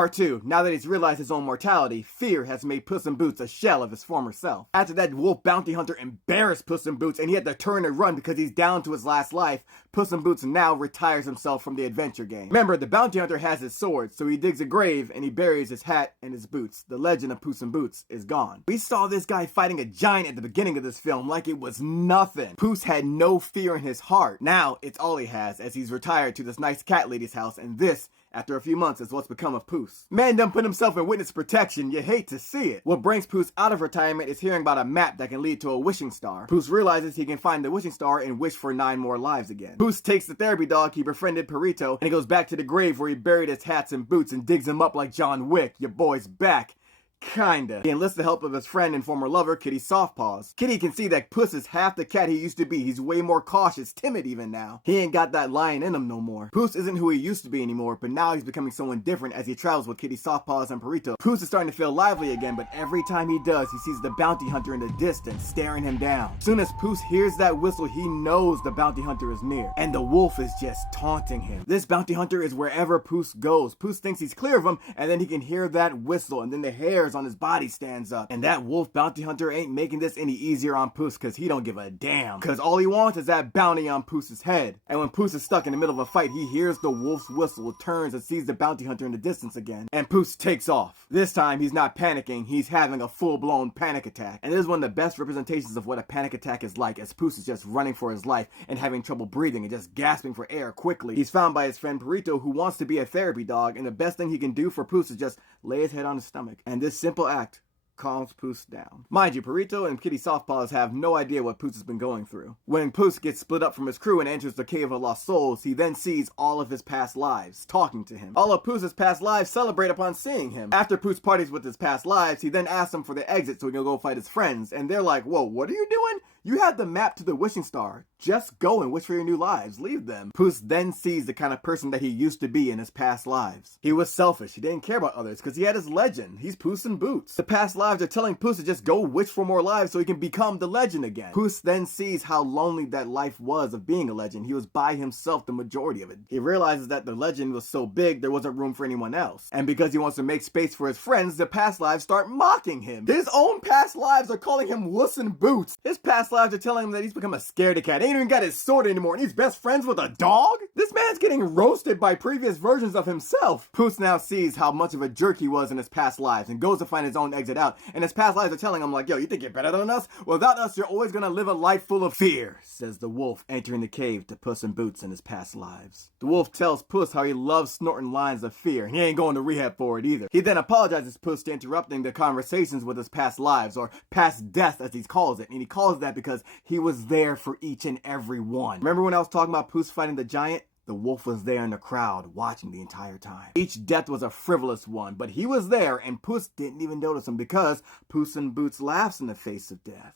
Part 2. Now that he's realized his own mortality, fear has made Puss in Boots a shell of his former self. After that wolf bounty hunter embarrassed Puss in Boots and he had to turn and run because he's down to his last life, Puss in Boots now retires himself from the adventure game. Remember, the bounty hunter has his sword, so he digs a grave and he buries his hat and his boots. The legend of Puss in Boots is gone. We saw this guy fighting a giant at the beginning of this film like it was nothing. Puss had no fear in his heart. Now, it's all he has as he's retired to this nice cat lady's house, and this, after a few months, is what's become of Puss. Man done put himself in witness protection, you hate to see it. What brings Puss out of retirement is hearing about a map that can lead to a wishing star. Puss realizes he can find the wishing star and wish for 9 more lives again. Puss takes the therapy dog he befriended, Perito, and he goes back to the grave where he buried his hats and boots and digs him up like John Wick. Your boy's back. Kinda. He enlists the help of his friend and former lover, Kitty Softpaws. Kitty can see that Puss is half the cat he used to be. He's way more cautious, timid even now. He ain't got that lion in him no more. Puss isn't who he used to be anymore, but now he's becoming someone different as he travels with Kitty Softpaws and Perito. Puss is starting to feel lively again, but every time he does, he sees the bounty hunter in the distance, staring him down. Soon as Puss hears that whistle, he knows the bounty hunter is near, and the wolf is just taunting him. This bounty hunter is wherever Puss goes. Puss thinks he's clear of him, and then he can hear that whistle, and then the hairs on his body stands up. And that wolf bounty hunter ain't making this any easier on Puss because he don't give a damn. Because all he wants is that bounty on Puss's head. And when Puss is stuck in the middle of a fight, he hears the wolf's whistle, turns and sees the bounty hunter in the distance again. And Puss takes off. This time, he's not panicking, he's having a full-blown panic attack. And this is one of the best representations of what a panic attack is like, as Puss is just running for his life and having trouble breathing and just gasping for air quickly. He's found by his friend Perito, who wants to be a therapy dog, and the best thing he can do for Puss is just lay his head on his stomach. And this simple act calms Puss down. Mind you, Perito and Kitty Softpaws have no idea what Puss has been going through. When Puss gets split up from his crew and enters the Cave of Lost Souls, he then sees all of his past lives, talking to him. All of Puss's past lives celebrate upon seeing him. After Puss parties with his past lives, he then asks them for the exit so he can go fight his friends, and they're like, whoa, what are you doing? You have the map to the wishing star. Just go and wish for your new lives. Leave them. Puss then sees the kind of person that he used to be in his past lives. He was selfish. He didn't care about others because he had his legend. He's Puss in Boots. The past lives are telling Puss to just go wish for more lives so he can become the legend again. Puss then sees how lonely that life was of being a legend. He was by himself the majority of it. He realizes that the legend was so big there wasn't room for anyone else. And because he wants to make space for his friends, the past lives start mocking him. His own past lives are calling him Wuss in Boots. His past lives are telling him that he's become a scaredy cat. He ain't even got his sword anymore and he's best friends with a dog? This man's getting roasted by previous versions of himself. Puss now sees how much of a jerk he was in his past lives and goes to find his own exit out. And his past lives are telling him like, yo, you think you're better than us? Without us, you're always gonna live a life full of fear, says the wolf, entering the cave to Puss in Boots in his past lives. The wolf tells Puss how he loves snorting lines of fear and he ain't going to rehab for it either. He then apologizes to Puss for interrupting the conversations with his past lives, or past death as he calls it, and he calls it that because he was there for each and every one. Remember when I was talking about Puss fighting the giant? The wolf was there in the crowd, watching the entire time. Each death was a frivolous one, but he was there, and Puss didn't even notice him because Puss in Boots laughs in the face of death.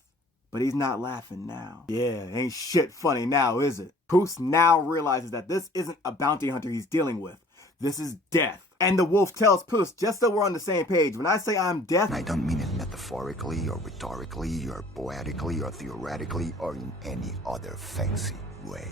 But he's not laughing now. Yeah, ain't shit funny now, is it? Puss now realizes that this isn't a bounty hunter he's dealing with. This is death. And the wolf tells Puss, just so we're on the same page, when I say I'm death, I don't mean it metaphorically or rhetorically or poetically or theoretically or in any other fancy way.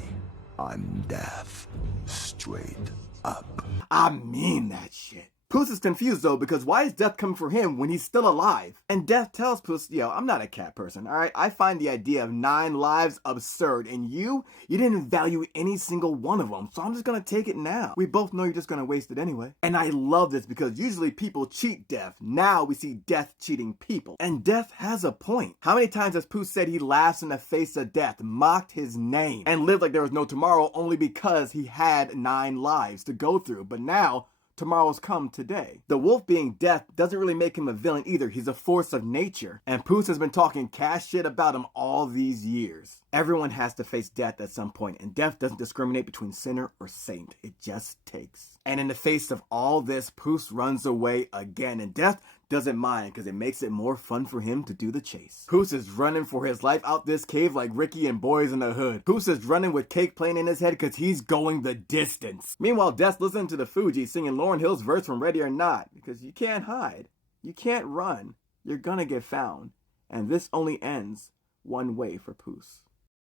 I'm death. Straight up. I mean that shit. Puss is confused though, because why is death coming for him when he's still alive? And death tells Puss, yo, I'm not a cat person, alright? I find the idea of 9 lives absurd, and you didn't value any single one of them, so I'm just gonna take it now. We both know you're just gonna waste it anyway. And I love this because usually people cheat death. Now we see death cheating people. And death has a point. How many times has Puss said he laughs in the face of death, mocked his name, and lived like there was no tomorrow only because he had 9 lives to go through? But now, tomorrow's come today. The wolf being death doesn't really make him a villain either. He's a force of nature. And Puss has been talking cash shit about him all these years. Everyone has to face death at some point, and death doesn't discriminate between sinner or saint. It just takes. And in the face of all this, Puss runs away again, and death doesn't mind because it makes it more fun for him to do the chase. Puss is running for his life out this cave like Ricky and Boys in the Hood. Puss is running with cake playing in his head because he's going the distance. Meanwhile, Death's listening to the Fugees singing Lauryn Hill's verse from Ready or Not, because you can't hide. You can't run. You're gonna get found. And this only ends one way for Puss.